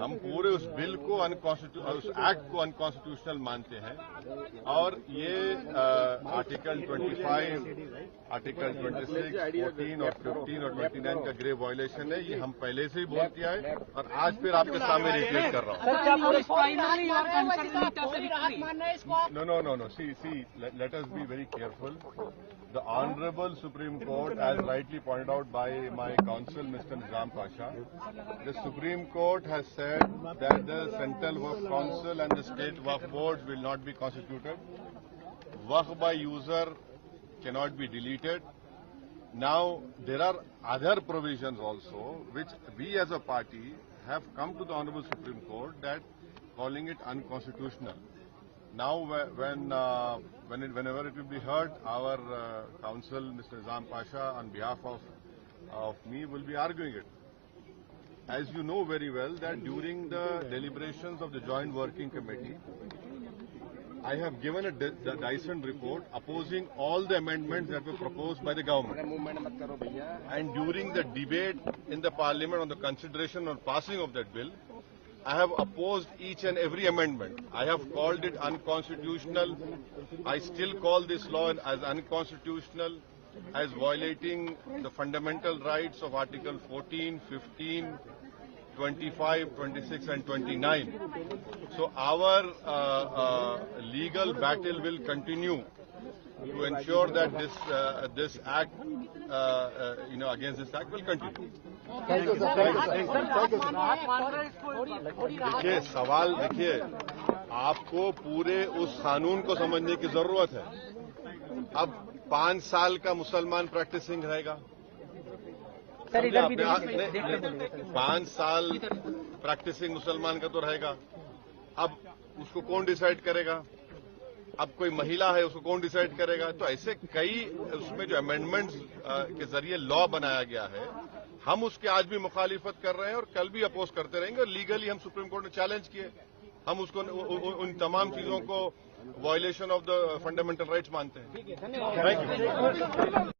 हम पूरे उस बिल को उस एक्ट को अनकॉन्स्टिट्यूशनल मानते हैं और ये आर्टिकल 25, आर्टिकल 26, 14 और 15 और 29 का ग्रेव वायलेशन है। ये हम पहले से ही बोल किया है और आज फिर आपके सामने रिपीट कर रहा हूँ। No. See, let us be very careful. The Honorable Supreme Court, as rightly pointed out by my counsel, Mr. Nizam Pasha, the Supreme Court has said that the Central Waqf Council and the State Waqf Boards will not be constituted. Waqf by user cannot be deleted. Now, there are other provisions also which we as a party have come to the Honorable Supreme Court that calling it unconstitutional. Now, whenever it will be heard, our counsel, Mr. Nizam Pasha, on behalf of me, will be arguing it. As you know very well, that during the deliberations of the Joint Working Committee, I have given a Dyson report opposing all the amendments that were proposed by the government. And during the debate in the Parliament on the consideration or passing of that bill, I have opposed each and every amendment. I have called it unconstitutional. I still call this law as unconstitutional, as violating the fundamental rights of Article 14, 15, 25, 26 and 29. So our legal battle will continue to ensure that this act, against this act will continue. देखिए सवाल देखिए आपको पूरे उस कानून को समझने की जरूरत है। अब 5 साल का मुसलमान प्रैक्टिसिंग रहेगा। 5 साल प्रैक्टिसिंग मुसलमान का तो रहेगा। अब उसको कौन डिसाइड करेगा? अब कोई महिला है उसको कौन डिसाइड करेगा? तो ऐसे कई उसमें जो अमेंडमेंट्स के जरिए लॉ बनाया गया है, हम उसके आज भी मुखालिफत कर रहे हैं और कल भी अपोज करते रहेंगे और लीगली हम सुप्रीम कोर्ट में चैलेंज किए। हम उसको उन तमाम चीजों को violation of the fundamental rights मानते हैं। Thank you.